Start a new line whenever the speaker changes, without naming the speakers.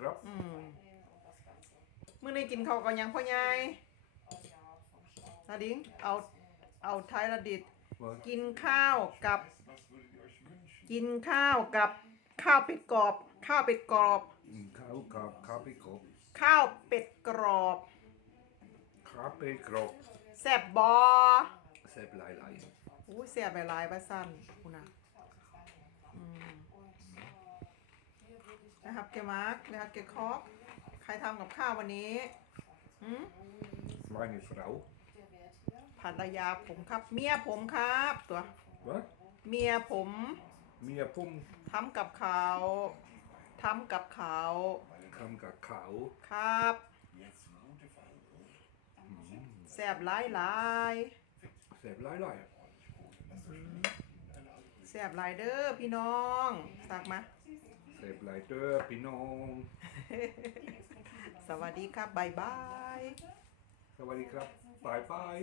ครับ
อืมมื้อนี้กินข้าวกับหยังพ่อใหญ่นาดิงเอาเอาไทยระดิษ
Wat?
กินข้าวกับ กินข้าวกับข้าวเป็ดกรอบ ข้าวเป็ดกรอบ
Een kou, kap, kapikop.
ข้าวเป็ดกรอบ
Kapikrop.
แซ่บบอ
Seb lai lai.
อู้แซ่บหลายๆว่าสั้นคุณนะอืม นะครับเกมาร์กนะครับเกคอกใครทำกับข้าววันนี้หืม
Meine vrouw.
ภรรยาผมครับ เมียผมครับ ตัว
Wat?
เมียผม
Mia pom.
ทำกับข้าวทำกับข้าว
Kam ka kou.
ครับแซ่บหลายหลาย
Seb lai lai.
ๆแซ่บหลายเด้อพี่น้องสักมา
Seb lai de pinong.
สวัสดีครับบายบาย
Sawadee krap. Bye bye.